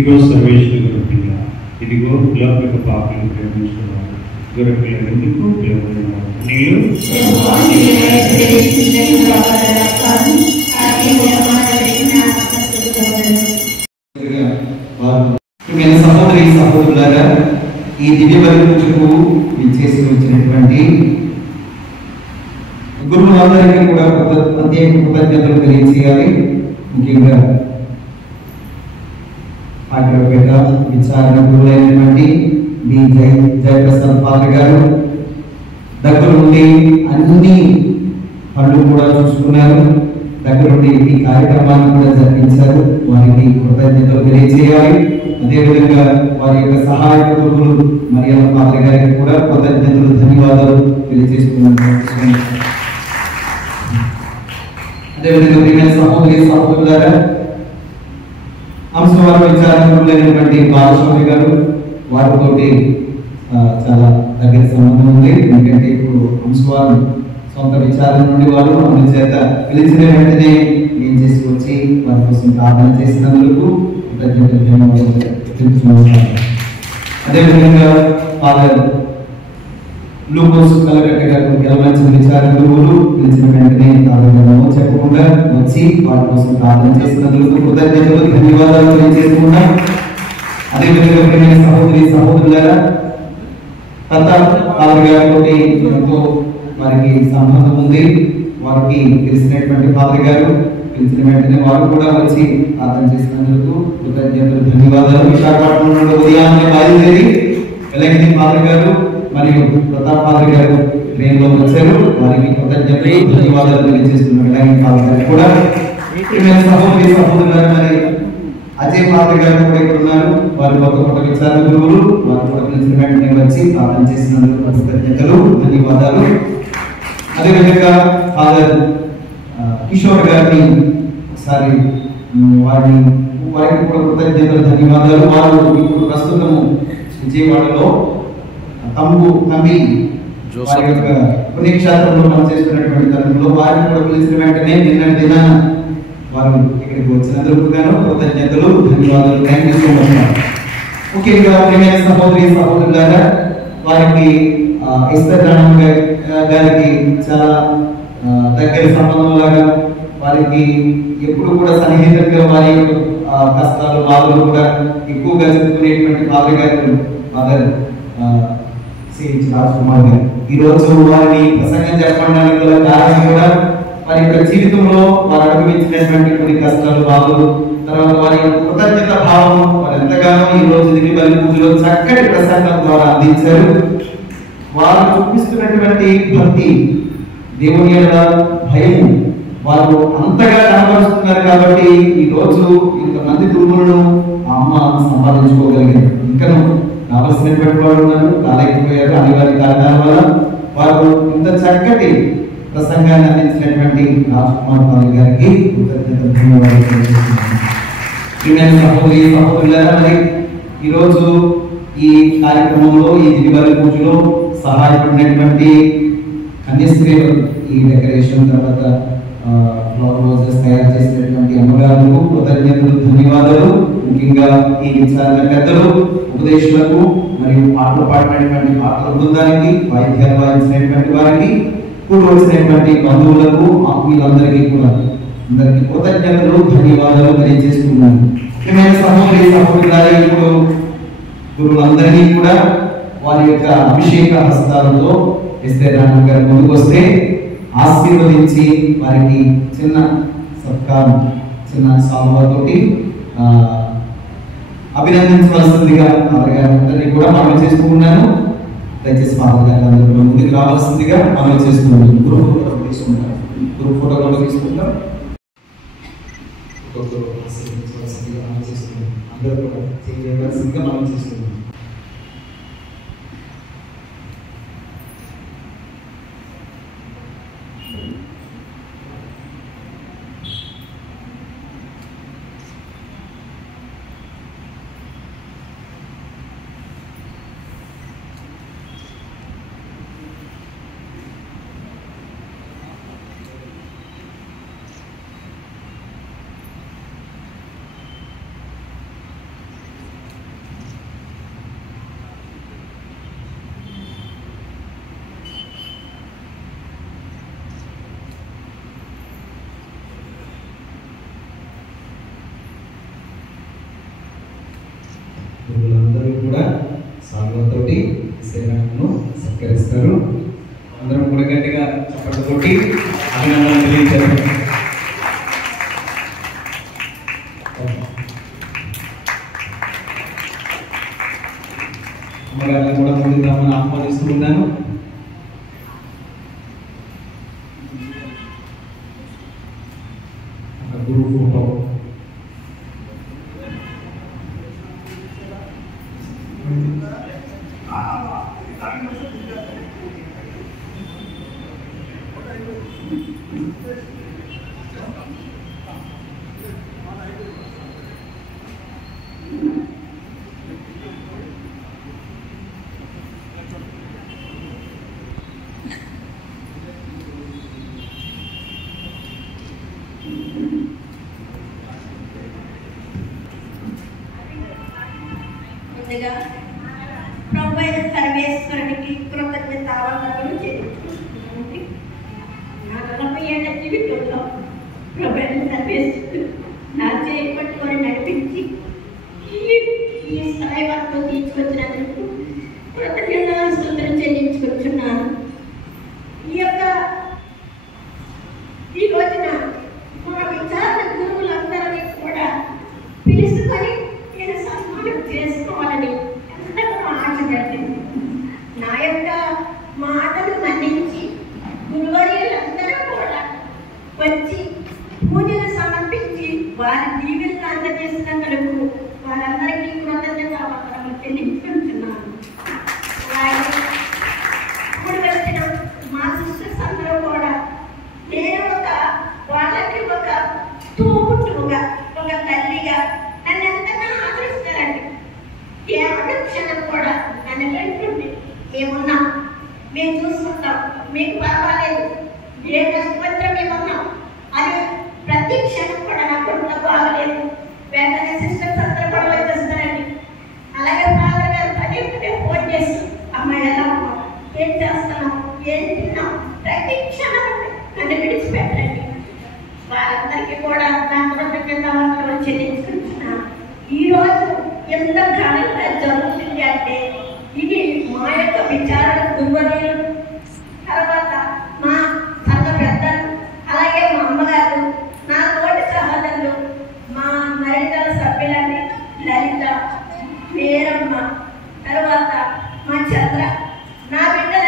ఇదిగో సర్వేశ్వర గొర్రెపిల్ల, ఇదిగో లౌకిక పాపలను ప్రేమించుకున్నాడు. గొర్రెపిల్ల ఎందుకు ప్రేమించుకున్నాడు? నీళ్ళు సహోదరి సహోదరులారా, ఈ దివ్య బలి పూజకు విచ్చేసి వచ్చినటువంటి గురువులందరికీ కూడా ప్రత్యేక కృతజ్ఞతలు తెలియజేయాలి. ముఖ్యంగా ఆగ్రహపేట విచారణ గురువులైనటువంటి బి జయప్రసాద్ ఫాదర్ గారు దగ్గర నుండి అన్ని పనులు కూడా చూసుకున్నారు. దగ్గర నుండి ఈ కార్యక్రమాన్ని కూడా జరిపించారు. వారికి కృతజ్ఞతలు తెలియజేయాలి. అదేవిధంగా వారి యొక్క సహాయక గురువులు మరియమ్మ ఫాదర్ గారికి కూడా కృతజ్ఞతలు, ధన్యవాదాలు తెలియజేస్తున్నాను. అదేవిధంగా ప్రియమైన సహోదరి సహోదరులారా, అంశవారం విచారణైనటువంటి బాలస్వామి గారు, వారితోటి చాలా దగ్గర సంబంధం ఉంది. ఎందుకంటే ఇప్పుడు అంశవారం సొంత విచారణ నుండి వారు మన చేత పిలిచిన వెంటనే ఏం చేసుకొచ్చి వారి కోసం ప్రార్థన చేసినందుకు కృతజ్ఞతలు, ధన్యవాదాలు తెలుపుతున్నాను. అదేవిధంగా ఫాదర్ లూకోస్ కలగట్ట గారు గెలవలసిన విచారణ గురువులు పిలిచిన వెంటనే ప్రార్థన చెప్పకుండా వచ్చి వారి కోసం ప్రార్థన చేసినందుకు కృతజ్ఞతలు, ధన్యవాదాలు తెలియజేసుకున్నాం. అదేవిధంగా ప్రియమైన సహోదరి సహోదరులారా, ఫాదర్ గారితో ఎంతో వారికి సంబంధం ఉంది. వారికి తెలిసినటువంటి ఫాదర్ గారు పిలిచిన వెంటనే వారు కూడా వచ్చి ప్రార్థన చేసినందుకు కృతజ్ఞతలు, ధన్యవాదాలు. విశాఖపట్నం నుండి ఉదయాన్నే బయలుదేరి వెలగని ఫాదర్ గారు మరియు ప్రతాప్ ఫాదర్ గారు ట్రైన్ లో వచ్చారు. వారికి కృతజ్ఞతలు, ధన్యవాదాలు తెలియజేస్తున్నారు. వెలగని ఫాదర్ గారు కూడా సహోదరి సహోదరులారు, మరి అజయ్ ఫాదర్ గారు కూడా ఇక్కడ ఉన్నారు. వారు ఒక విచారణ గురువులు. వారు కూడా పిలిచిన వెంటనే వచ్చి ప్రార్థన చేసినందుకు కృతజ్ఞతలు, ధన్యవాదాలు. అదేవిధంగా ఫాదర్ కిషోర్ గారిని ఒకసారి వారికి కూడా కృతజ్ఞతలు, ధన్యవాదాలు. వారు ఇప్పుడు ప్రస్తుతము విజయవాడలో తమ్మి వారి యొక్క పుణ్యక్షేత్రంలో పనిచేస్తున్నటువంటి తరుణంలో వారిని కూడా పిలిచిన వెంటనే నిన్నటి దినాన వారు ఇక్కడికి వచ్చినందుకు గాను కృతజ్ఞతలు, ధన్యవాదాలు. Thank you so much. ముఖ్యంగా ప్రియమైన సహోదరి సహోదరులారా, వారికి ఎస్తర్ గారికి చాలా దగ్గర సంబంధం లాగా వారికి ఎప్పుడు కూడా సన్నిహితంగా వారి కష్టాలు బాధలు కూడా ఎక్కువగా చెప్పుకునేటువంటి ఫాదర్ గారు ఫాదర్ రాజ్ కుమార్ గారు. ఈ రోజు వారిని ప్రసంగం చెప్పడానికి గల కారణం కూడా వారి యొక్క జీవితంలో వారు అనుభవించినటువంటి కొన్ని కష్టాలు బాధలు, తర్వాత వారి కృతజ్ఞత భావం వారు ఎంతగానో ఈ రోజు దివ్య బలి పూజలో చక్కటి ప్రసంగం ద్వారా అందించారు. వారు చూపిస్తున్నటువంటి భక్తి, దేవుని యొక్క భయం వారు అంతగా కనబరుస్తున్నారు కాబట్టి ఈ రోజు ఇంతమంది గురువులను ఆ అమ్మ సంపాదించుకోగలిగారు. ఇంకను రావాల్సినటువంటి వారు ఉన్నారు, రాలేకపోయారు అనివార్య కారణాల వల్ల. వారు ఇంత చక్కటి ప్రసంగాన్ని అందించినటువంటి రాజ్కుమార్ పాల్ గారికి కృతజ్ఞతలు, ధన్యవాదాలు తెలియజేస్తున్నాను. సహోదరి సహోదరులారా, మరి ఈరోజు ఈ కార్యక్రమంలో ఈ దివివారి పూజలో సహాయపడినటువంటి కన్యస్త్రీలు, ఈ డెకరేషన్ తర్వాత ఫ్లవర్ రోజెస్ తయారు చేసినటువంటి అమ్మగారులకు కృతజ్ఞతలు, ధన్యవాదాలు. ముఖ్యంగా ఈ విచారణ పెద్దలు, ఉపదేశాలకు మరియు పాటలు పాడినటువంటి పాటల బృందానికి, వాయిద్యాలు వాయించినటువంటి వారికి, కూడి వచ్చినటువంటి బంధువులకు, ఆత్మీయులందరికీ కూడా అందరికీ కృతజ్ఞతలు, ధన్యవాదాలు తెలియజేస్తున్నాను. ముఖ్యమైన సహోదరి సహోదరులారా, ఇప్పుడు గురువులందరినీ కూడా వారి యొక్క అభిషేక హస్తాలతో ఎస్ఆర్ గారు ముందుకు వస్తే ఆశీర్వదించి వారికి చిన్న సత్కారం, చిన్న సాల్వాతోటి అభినందించవలసిందిగా ఫాదర్ గారు అందరినీ కూడా మనవి చేసుకుంటున్నాను. దయచేసి ఫాదర్ గారు అందరూ ముందుకు రావాల్సిందిగా మనవి చేసుకున్నాను. గురు ఫోటో తీసుకుంటాం, గురు ఫోటో కూడా తీసుకుంటాం. ఆశీర్వదించవలసిందిగా మనవి చేస్తున్నాం. అందరూ కూడా చేయవలసిందిగా మనవి చేస్తున్నాం. గురువులందరూ కూడా సాల్వాతోటి సేవను సత్కరిస్తారు. అందరం కూడా గట్టిగా చప్పట్లతోటి అభినందనలు తెలియజేస్తారు. అమ్మగారిని కూడా ముందుకు రమ్మని ఆహ్వానిస్తూ ఉన్నాను. గురువు ఫోటో ముందుగా ప్రభు అయిన సర్వేశ్వరునికి కృతజ్ఞతావందనములు చెల్లించుకుంటున్నాను. నా 40 ఏళ్ల జీవితంలో ప్రభు అయిన సర్వేశ్వరుడు నా చేయి పట్టుకొని నడిపించి ఈ స్థాయి వరకు తీసుకొచ్చినందుకు కృతజ్ఞతాస్తుతులు చెల్లించుకుంటున్నాను. ఈ రోజున మా విచారణ గురువులందరినీ కూడా పిలుచుకొని నేను సన్మానం చేసుకోవాలని ఎంతగా ఆశపడుతుంది. నా యొక్క మాటలు మన్నించి గురువర్యులందరూ కూడా వచ్చి పూజలు సమర్పించి వారి దీవెనలు అందజేసినందుకు వారందరికీ కృతజ్ఞతావందనములు చెల్లించుకుంటున్నాను. అలాగే ఇప్పుడు వచ్చిన మా సిస్టర్స్ అందరూ కూడా నేను వాళ్ళకి ఒక తోబుట్టుగా, ఒక తల్లిగా నన్ను ఎంతగా ఆదరిస్తారండి. ఏ క్షణం కూడా నన్ను పెట్టుకుంటే ఏమున్నా మేము చూసుకుంటాం, మీకు పర్వాలేదు, ఏ కష్టపత్రం ఏమన్నాం అది ప్రతి క్షణం కూడా నాకు బాగలేదు వెంటనే సిస్టర్స్ అందరూ కూడా వచ్చేస్తారండి. అలాగే ఫాదర్ గారు పదే పదే ఫోన్ చేసి అమ్మాయి ఎలా ఉన్నాం, ఏం చేస్తున్నాం, ఏం తిన్నాం, ప్రతి క్షణం నన్ను విడిచిపెట్టండి. వారందరికీ కూడా నా కృతజ్ఞతలు చెల్లించుకుంటున్నాను. ఈరోజు ఎంత ఘనంగా జరుగుతుంది అంటే ఇది మా యొక్క విచారణ గురువర్యులు, తర్వాత మా సంఘ పెద్దలు, అలాగే మా అమ్మగారు, నా తోటి సహోదరులు, మా మహిళల సభ్యులని లలిత, వీరమ్మ, తర్వాత మా చంద్ర, నా బిడ్డల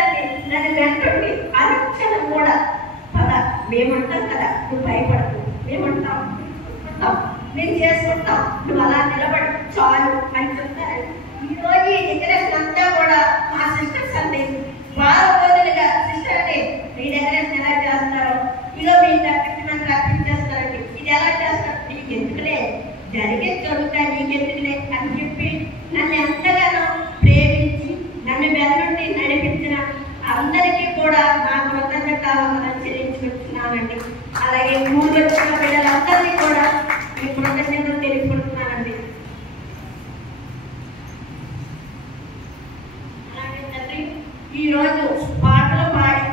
దొరుకుతాయి నీకెందుకులే అని చెప్పి నన్ను ఎంతగానో ప్రేమించి నన్ను వెన్నుండి నడిపించిన అందరికీ కూడా నా కృతజ్ఞత చెల్లించుకుంటున్నానండి. అలాగే మూడు వచ్చిన బిడ్డలందరినీ కూడా మీ కృతజ్ఞతలు తెలుపుకుంటున్నానండి. అలాగే తండ్రి ఈరోజు పాటలు పాడి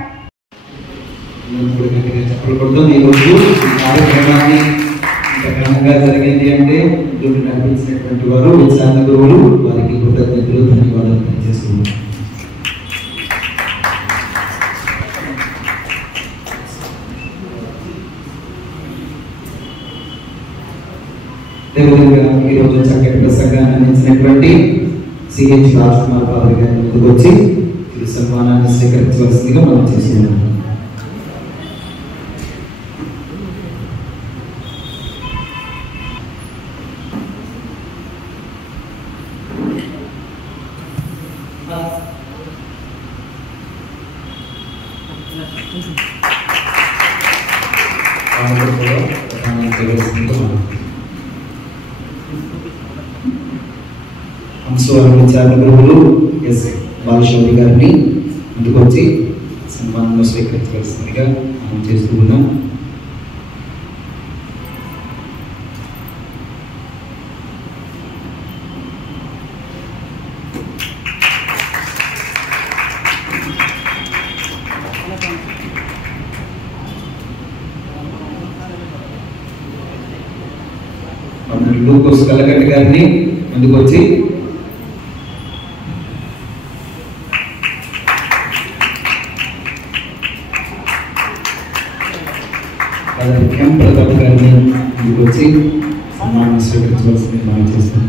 ఈరోజు కార్యక్రమాన్ని ఇంత ఘనంగా జరిగింది అంటే ఇందులో నడిపించినటువంటి వారు విచారణ గురువులు వారికి కృతజ్ఞతలు ధన్యవాదాలు తెలియజేస్తున్నారు. అదేవిధంగా ఈరోజు చక్కటి ప్రసంగాన్ని అందించినటువంటి సిహెచ్ రాజ్ కుమార్ పాత్ర గారి ముందుకు వచ్చి ఈ సన్మానాన్ని స్వీకరించవలసిందిగా మనం చేస్తున్నాం. విచారణ గురువులు ఎస్ బాలశౌరి గారిని ముందుకు వచ్చి సన్మానంలో స్వీకరించవలసిందిగా మనం చేస్తూ ఉన్నాం. లూకోస్ కలగట్టి గారిని ముందుకు వచ్చి ప్రతాప్ గారిని ముందుకు వచ్చి సన్మానం స్వీకరించవలసింది మనం చేస్తున్నాం.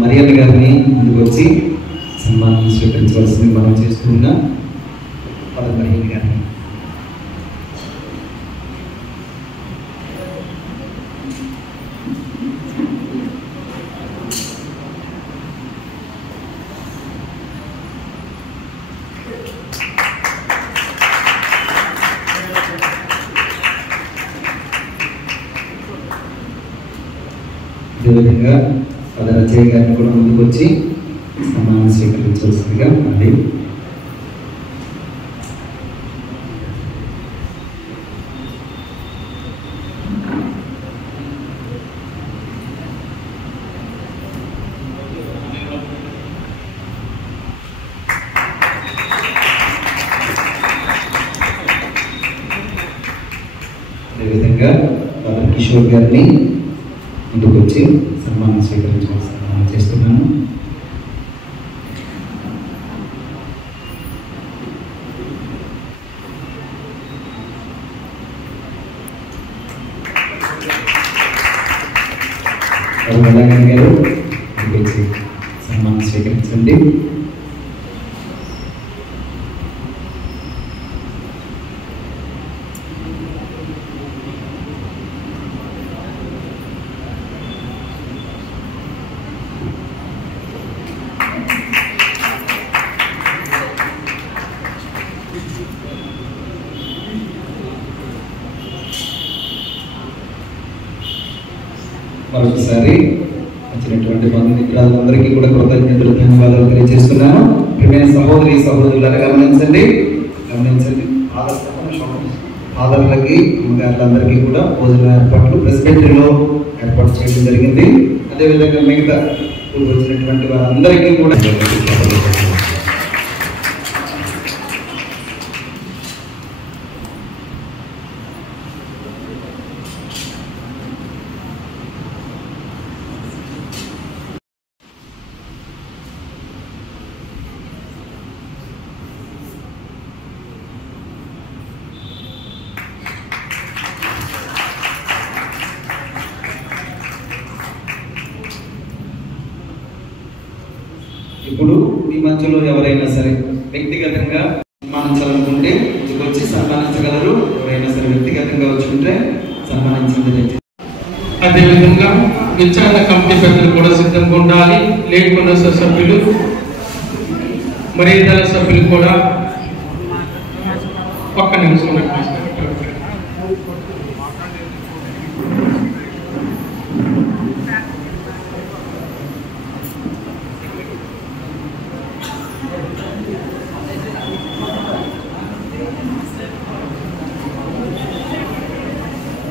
మరియన్న గారిని ముందుకు వచ్చి సన్మానం స్వీకరించవలసింది మనం చేస్తున్నా. మరియన్న గారిని అదేవిధంగా రచయ్య గారిని కూడా ముందుకు వచ్చి సన్మానం స్వీకరించవలసిందిగా అండి. అదేవిధంగా కిషోర్ గారిని ముందుకు వచ్చి సన్మానం స్వీకరించవలసింది చేస్తున్నాను. వెల్లగన్ గారు సన్మానం స్వీకరించండి. మరొకసారి వచ్చినటువంటి బంధు మిత్రులందరికీ కూడా కృతజ్ఞతలు ధన్యవాదాలు తెలియజేస్తున్నాను. ప్రియమైన సహోదరి సహోదరులను గమనించండి. ఫాదర్లకి అమ్మగారులందరికీ కూడా భోజన ఏర్పాట్లు ప్రెసిడెంటరీలో ఏర్పాటు చేయడం జరిగింది. అదేవిధంగా మిగతా వచ్చినటువంటి వారందరికీ కూడా ఇప్పుడు మీ మధ్యలో ఎవరైనా సరే వ్యక్తిగతంగా సన్మానించాలనుకుంటే వచ్చి సన్మానించగలరు. ఎవరైనా సరే వ్యక్తిగతంగా వచ్చుకుంటే సన్మానించండి. అదేవిధంగా విచారణ కమిటీ పెద్దలు కూడా సిద్ధంగా ఉండాలి. లేకున్న సభ్యులు మరి ఇతర సభ్యులు కూడా పక్క నిమిషం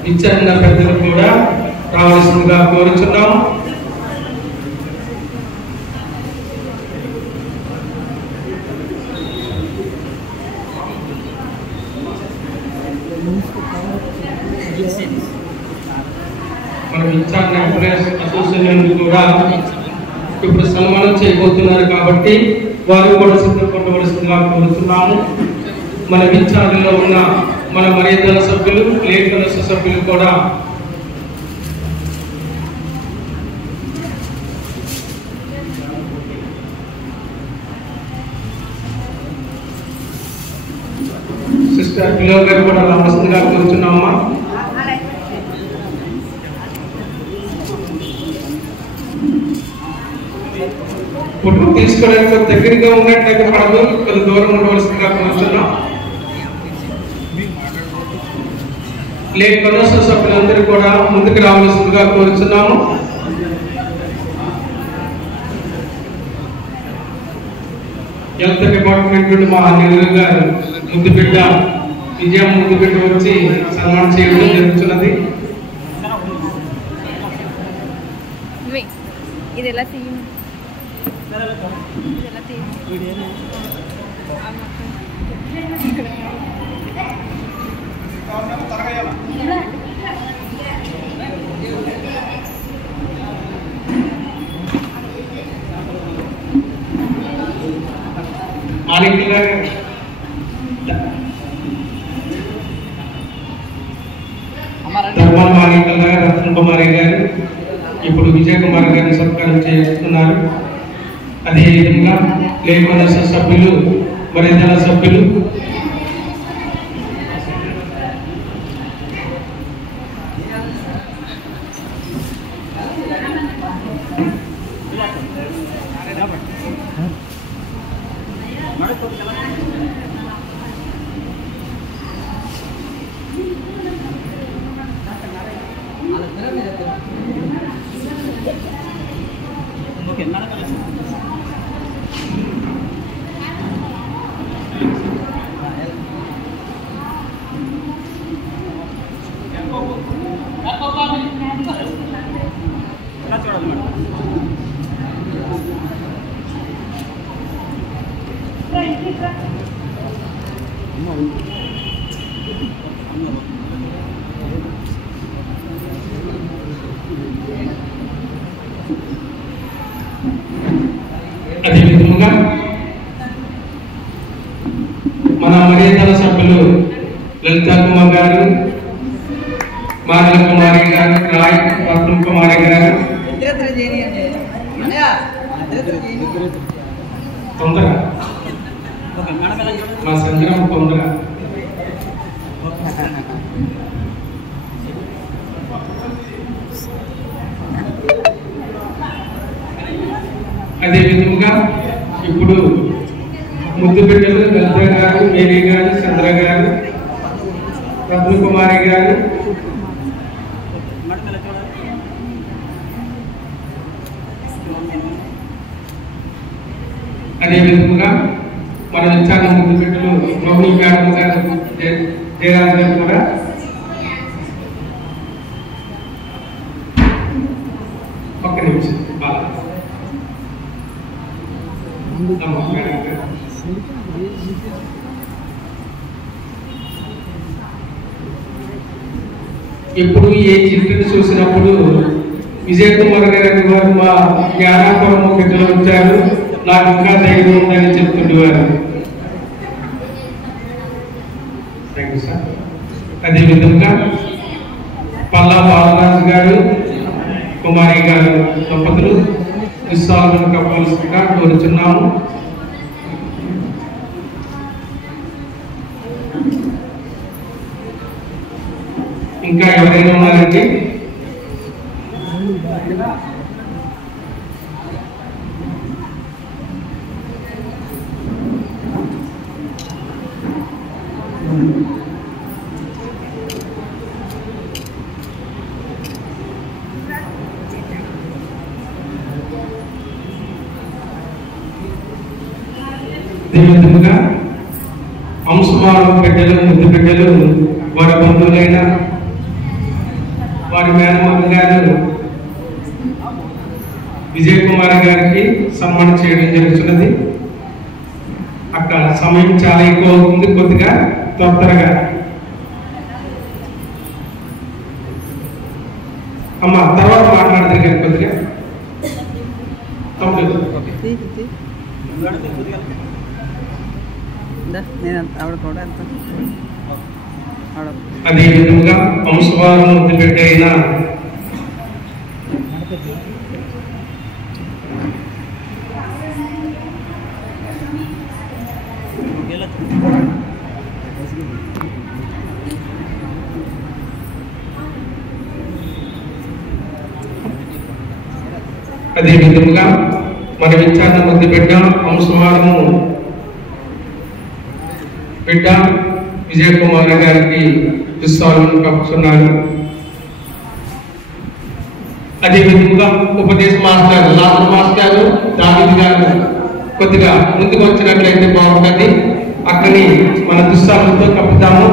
విచారణ పెద్దలు కూడా రావాల్సిందిగా కోరుచున్నాం. మన విచారణ అసోసియేషన్ కూడా ఇప్పుడు సన్మానం చేయబోతున్నారు కాబట్టి వారు కూడా సిద్ధపడవలసిందిగా కోరుతున్నాము. మన విచారణలో ఉన్న మన మర్యాదల సభ్యులు లేఖన సభ్యులు కూడా సిస్టర్ పిల్లల గారు కూడా రావాల్సిందిగా కోరుతున్నామా. ఫోటో తీసుకోవడానికి దగ్గరగా ఉన్నట్లయితే పడదు, కొద్ది దూరం ఉండవలసిందిగా కోరుతున్నాం. లేఖన సభ్యులందరూ కూడా ముందుకు రావాల్సిందిగా కోరుతున్నాము. హెల్త్ డిపార్ట్మెంట్ నుండి మా నెహ్రూ గారు ముద్దుబిడ్డ విజయం ముద్దుబిడ్డ వచ్చి సన్మానం చేయడం జరుగుతున్నది. ఇది ఎలా తీయం ధర్మాల మాణిక్య గారు, రత్న కుమారి గారు ఇప్పుడు విజయ్ కుమార్ గారిని సత్కారం చేస్తున్నారు. అదేవిధంగా లేఖన సభ్యులు మరి ఇతర సభ్యులు అదేవిధంగా మన మర్యాదల సభ్యులు లలితా కుమార్ గారు, మానవ కుమారి గారు, రాయ్ రత్న కుమారి గారు తొందరగా మా సంగ్రామ తొందరగా అదేవిధంగా ఇప్పుడు ముద్దు బిడ్డలు లలిత గారు, మేరీ గారు, చంద్ర గారు, రత్న కుమారి గారు, అదేవిధంగా మన విచారణ ముద్దు బిడ్డలు రోహిణి మేడం గారు, జయరాజ్ గారు కూడా ఒక్క నిమిషం ఎప్పుడు ఏ చిత్రని చూసినప్పుడు విజయ్ కుమార్ గారి వారు మా జ్ఞానాపురం బిడ్డలు వచ్చారు, నాకు ఇంకా ధైర్యం ఉందని చెప్తుండేవారు. Thank you sir. అదేవిధంగా పల్లా బాలరాజు గారు, కుమారి గారు దంపతులు విశ్వాసం కప్పవలసిందిగా కోరుచున్నాము. ఇంకా ఎవరైనా ఉన్నారండి? అదేవిధంగా అంశవారు బిడ్డలు, ముద్దు బిడ్డలు, వారి బంధువులైన వారి మేనమామ గారు విజయ్ కుమార్ గారికి సన్మానం చేయడం జరుగుతున్నది. అక్కడ సమయం చాలా ఎక్కువ అవుతుంది, కొద్దిగా త్వరగా అమ్మ తర్వాత మాట్లాడతారు కానీ కొద్దిగా అదేవిధంగా వంశవారు ముద్దు బిడ్డ అయిన అదేవిధంగా మన విచారణ ముద్దు బిడ్డ వంశవారము బిడ్డ విజయ్ కుమార్ గారికి విశ్వాసం కప్పుతున్నారు. అదేవిధంగా ఉపదేశ మాస్టర్ లాల్ మాస్టర్ దావిద్ గారు కొద్దిగా ముందుకు వచ్చినట్లయితే బాగుంటుంది. అక్కడి మన దుస్సాలతో కప్పుతాము.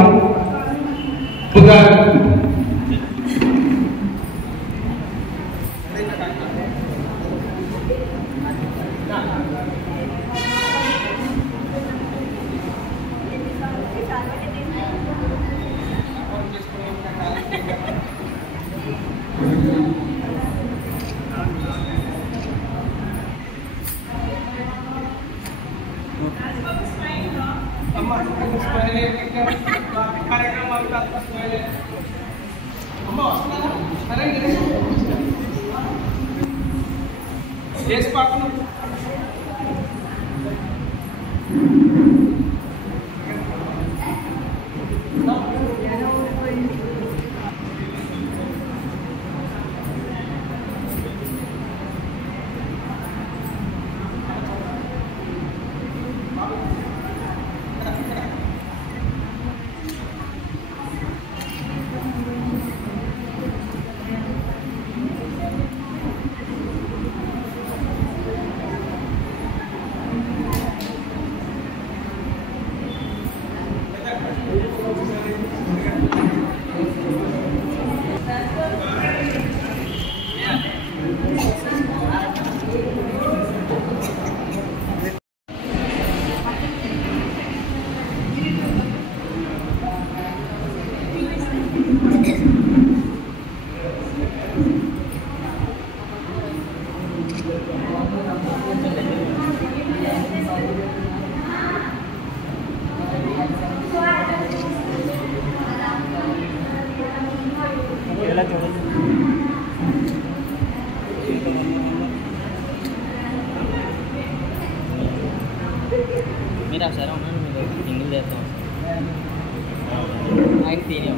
మీరు సరే ఉన్నాను, మీరు సింగిల్ చేస్తాం ఆయన తినే